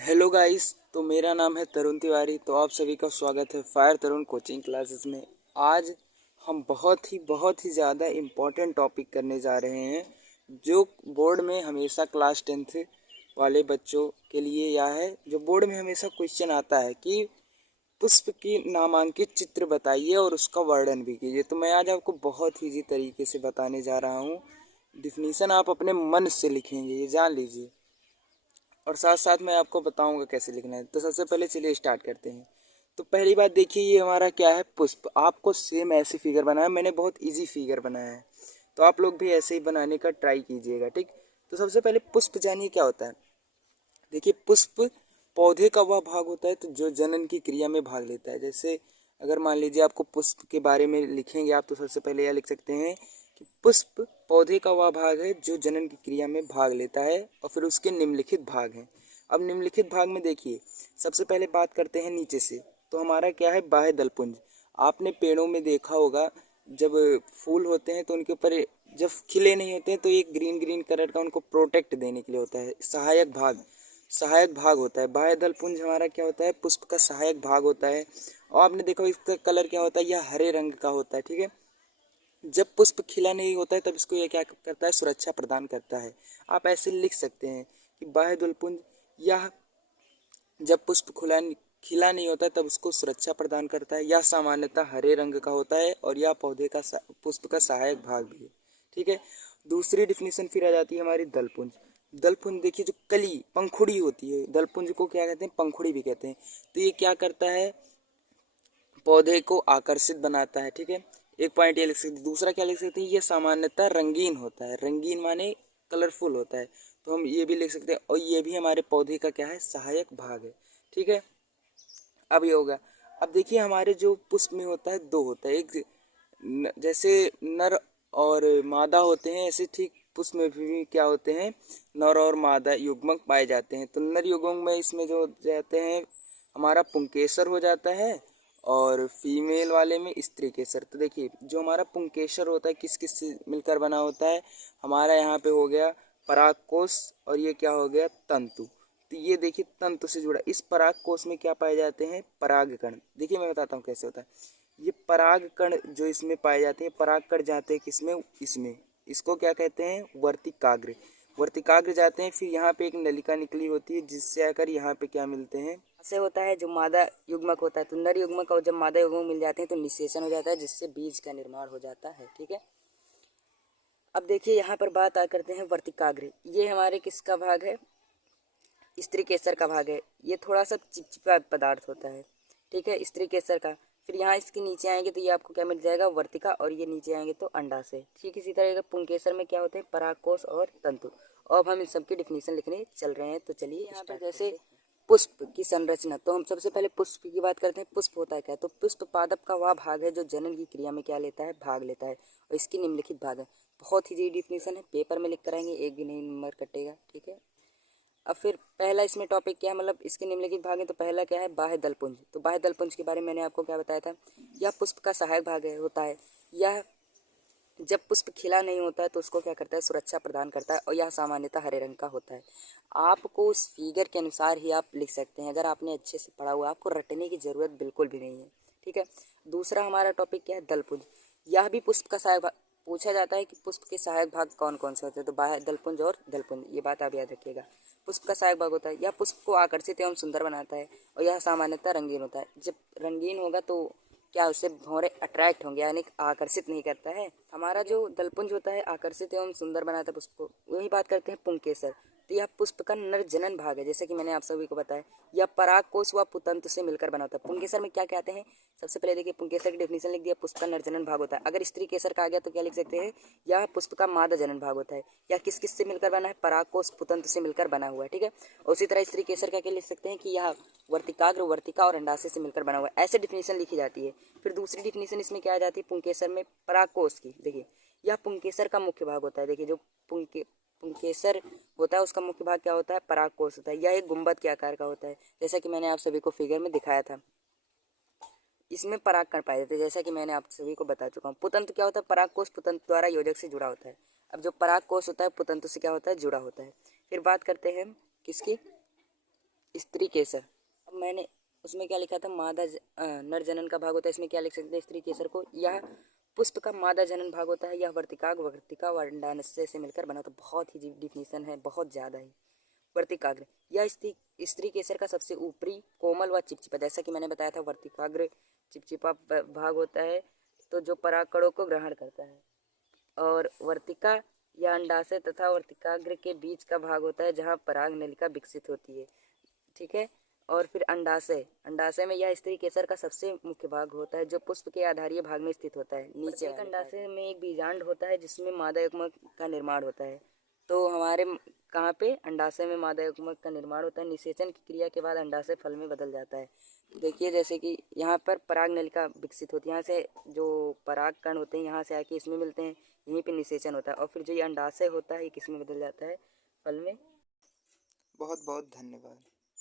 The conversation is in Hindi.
Hello guys. तो मेरा नाम है तरुण तिवारी। तो आप सभी का स्वागत है फायर तरुण कोचिंग क्लासेस में। आज हम बहुत ही ज़्यादा इम्पोर्टेंट टॉपिक करने जा रहे हैं, जो बोर्ड में हमेशा क्लास 10th वाले बच्चों के लिए यह है, जो बोर्ड में हमेशा क्वेश्चन आता है कि पुष्प की नामांकित चित्र बताइए और उसका वर्णन भी कीजिए। तो मैं आज आपको बहुत ही इजी तरीके से बताने जा रहा हूँ। डिफिनीशन आप अपने मन से लिखेंगे, ये जान लीजिए, और साथ साथ मैं आपको बताऊंगा कैसे लिखना है। तो सबसे पहले चलिए स्टार्ट करते हैं। तो पहली बात देखिए, ये हमारा क्या है, पुष्प। आपको सेम ऐसे फिगर बनाया है, मैंने बहुत इजी फिगर बनाया है, तो आप लोग भी ऐसे ही बनाने का ट्राई कीजिएगा, ठीक। तो सबसे पहले पुष्प जानिए क्या होता है। देखिए, पुष्प पौधे का वह भाग होता है तो जो जनन की क्रिया में भाग लेता है। जैसे अगर मान लीजिए आपको पुष्प के बारे में लिखेंगे आप, तो सबसे पहले यह लिख सकते हैं कि पुष्प पौधे का वह भाग है जो जनन की क्रिया में भाग लेता है, और फिर उसके निम्नलिखित भाग हैं। अब निम्नलिखित भाग में देखिए, सबसे पहले बात करते हैं नीचे से। तो हमारा क्या है, बाह्य दलपुंज। आपने पेड़ों में देखा होगा, जब फूल होते हैं तो उनके ऊपर, जब खिले नहीं होते हैं तो एक ग्रीन ग्रीन कलर का उनको प्रोटेक्ट देने के लिए होता है, सहायक भाग होता है। बाह्य दल पुंज हमारा क्या होता है, पुष्प का सहायक भाग होता है। और आपने देखा इसका कलर क्या होता है, यह हरे रंग का होता है, ठीक है। जब पुष्प खिला नहीं होता है तब इसको यह क्या करता है, सुरक्षा प्रदान करता है। आप ऐसे लिख सकते हैं कि बाह्य दल पुंज, यह जब पुष्प खिला नहीं होता है तब उसको सुरक्षा प्रदान करता है। यह सामान्यतः हरे रंग का होता है और यह पौधे का पुष्प का सहायक भाग भी है, ठीक है। दूसरी डिफिनीशन फिर आ जाती है हमारी दलपुंज। दलपुंज देखिए, जो कली पंखुड़ी होती है, दलपुंज को क्या कहते हैं, पंखुड़ी भी कहते हैं। तो ये क्या करता है, पौधे को आकर्षित बनाता है, ठीक है। एक पॉइंट ये लिख सकते हैं। दूसरा क्या लिख सकते हैं, ये सामान्यतः रंगीन होता है। रंगीन माने कलरफुल होता है, तो हम ये भी लिख सकते हैं। और ये भी हमारे पौधे का क्या है, सहायक भाग है, ठीक है। अब ये होगा। अब देखिए, हमारे जो पुष्प में होता है, दो होता है, एक जैसे नर और मादा होते हैं, ऐसे ठीक पुष्प में भी क्या होते हैं, नर और मादा युग्मक पाए जाते हैं। तो नर युग्मक में इसमें जो जाते हैं, हमारा पुंकेसर हो जाता है, और फीमेल वाले में स्त्री केसर। तो देखिए, जो हमारा पुंकेसर होता है किस किस से मिलकर बना होता है, हमारा यहाँ पे हो गया परागकोश, और ये क्या हो गया, तंतु। तो ये देखिए, तंतु से जुड़ा। इस पराग कोश में क्या पाए जाते हैं, परागकण। देखिए मैं बताता हूँ कैसे होता है। ये परागकण जो इसमें पाए जाते हैं, परागकण जाते हैं किसमें, इसमें। इसको क्या कहते हैं, वर्तिकाग्र। वर्तिकाग्र जाते हैं, फिर यहाँ पे एक नलिका निकली होती है, जिससे आकर यहाँ पे क्या मिलते हैं, ऐसे होता है। जो मादा युग्मक होता है, तो नर युग्मक और जब मादा युग्मक मिल जाते हैं तो निषेचन हो जाता है, जिससे बीज का निर्माण हो जाता है, ठीक है। अब देखिए, यहाँ पर बात आ करते हैं वर्तिकाग्र। ये हमारे किसका भाग है, स्त्री केसर का भाग है। ये थोड़ा सा चिपचिपा पदार्थ होता है, ठीक है, स्त्री केसर का। फिर यहाँ इसके नीचे आएंगे तो ये आपको क्या मिल जाएगा, वर्तिका, और ये नीचे आएंगे तो अंडाशय। ठीक इसी तरह का पुंकेसर में क्या होते हैं, परागकोश और तंतु। अब हम इन सबकी डिफिनीशन लिखने चल रहे हैं। तो चलिए यहाँ पर जैसे पुष्प की संरचना, तो हम सबसे पहले पुष्प की बात करते हैं। पुष्प होता है क्या, तो पुष्प पादप का वह भाग है जो जनन की क्रिया में क्या लेता है, भाग लेता है, और इसकी निम्नलिखित भाग है। बहुत ही डिफिनीशन है, पेपर में लिख कर आएंगे, एक भी नहीं नंबर कटेगा, ठीक है। अब फिर पहला इसमें टॉपिक क्या है, मतलब इसके निम्नलिखित भाग है। तो पहला क्या है, बाह्य दलपुंज। तो बाह्य दलपुंज के बारे में मैंने आपको क्या बताया था, यह पुष्प का सहायक भाग है, होता है। यह जब पुष्प खिला नहीं होता है तो उसको क्या करता है, सुरक्षा प्रदान करता है, और यह सामान्यतः हरे रंग का होता है। आपको उस फिगर के अनुसार ही आप लिख सकते हैं। अगर आपने अच्छे से पढ़ा हुआ, आपको रटने की जरूरत बिल्कुल भी नहीं है, ठीक है। दूसरा हमारा टॉपिक क्या है, दलपुंज। यह भी पुष्प का सहायक भाग। पूछा जाता है कि पुष्प के सहायक भाग कौन कौन से होते हैं, तो बाह्य दलपुंज और दलपुंज, ये बात आप याद रखिएगा। पुष्प का सहायक भाग होता है, यह पुष्प को आकर्षित एवं सुंदर बनाता है, और यह सामान्यतः रंगीन होता है। जब रंगीन होगा तो क्या उससे भौरे अट्रैक्ट होंगे, यानी आकर्षित नहीं करता है। हमारा जो दलपुंज होता है आकर्षित एवं सुंदर बनाता है पुष्प को। वही बात करते हैं पुंकेसर। तो यह पुष्प का नर जनन भाग है, जैसे कि मैंने आप सभी को बताया। यह पराग कोश व पुतंत्र से मिलकर बना होता है। पुंकेसर में क्या कहते हैं, सबसे पहले देखिए, पुंकेसर की डेफिनेशन लिख दिया, पुष्प का नर जनन भाग होता है। अगर स्त्री केसर का आ गया तो क्या लिख सकते हैं, यह पुष्प का मादा जनन भाग होता है। यह किस किस से मिलकर बना है, पराग कोश पुतंत्र से मिलकर बना हुआ है, ठीक है। और उसी तरह स्त्री केसर का क्या लिख सकते हैं कि यह वर्तिकाग्र, वर्तिका और अंडाशय से मिलकर बना हुआ है। ऐसे डिफिनेशन लिखी जाती है। फिर दूसरी डिफिनेशन इसमें क्या आ जाती है, पुंकेसर में परागकोश की। देखिए, यह पुंकेसर का मुख्य भाग होता है। देखिए, जो पुंकेसर होता है उसका मुख्य भाग क्या होता है, परागकोश होता है। यह एक गुंबद के आकार का होता है, जैसा कि मैंने आप सभी को फिगर में दिखाया था। इसमें परागकण पाए जाते हैं, जैसा कि मैंने आप सभी को बता चुका हूँ। पुतंत्र क्या होता है, परागकोश पुतंत्र द्वारा योजक से जुड़ा होता है। अब जो परागकोश होता है पुतंत्र से क्या होता है, जुड़ा होता है। फिर बात करते हैं किसकी, स्त्री केसर। अब मैंने उसमें क्या लिखा था, नर जनन का भाग होता है, इसमें क्या लिख सकते हैं स्त्री केसर को, यह पुष्प का मादा जनन भाग होता है, यह वर्तिका व अंडाशय से मिलकर बना। तो बहुत ही डिफिनीशन है, बहुत ज़्यादा ही। वर्तिकाग्र, यह स्त्री केसर का सबसे ऊपरी कोमल व चिपचिपा, जैसा कि मैंने बताया था वर्तिकाग्र चिपचिपा भाग होता है तो जो परागकणों को ग्रहण करता है। और वर्तिका या अंडाशय तथा वर्तिकाग्र के बीच का भाग होता है जहाँ पराग नलिका विकसित होती है। ठीक है। और फिर अंडाशय में यह स्त्री केसर का सबसे मुख्य भाग होता है जो पुष्प के आधारीय भाग में स्थित होता है। नीचे अंडाशय में एक बीजांड होता है जिसमें मादा युग्मक का निर्माण होता है। तो हमारे कहाँ पे अंडाशय में मादा युग्मक का निर्माण होता है। निषेचन की क्रिया के बाद अंडाशय फल में बदल जाता है। देखिए जैसे कि यहाँ पर पराग नलिका विकसित होती है, यहाँ से जो पराग कण होते हैं यहाँ से आके इसमें मिलते हैं, यहीं पे निषेचन होता है और फिर जो ये अंडाशय होता है ये किस में बदल जाता है, फल में। बहुत बहुत धन्यवाद।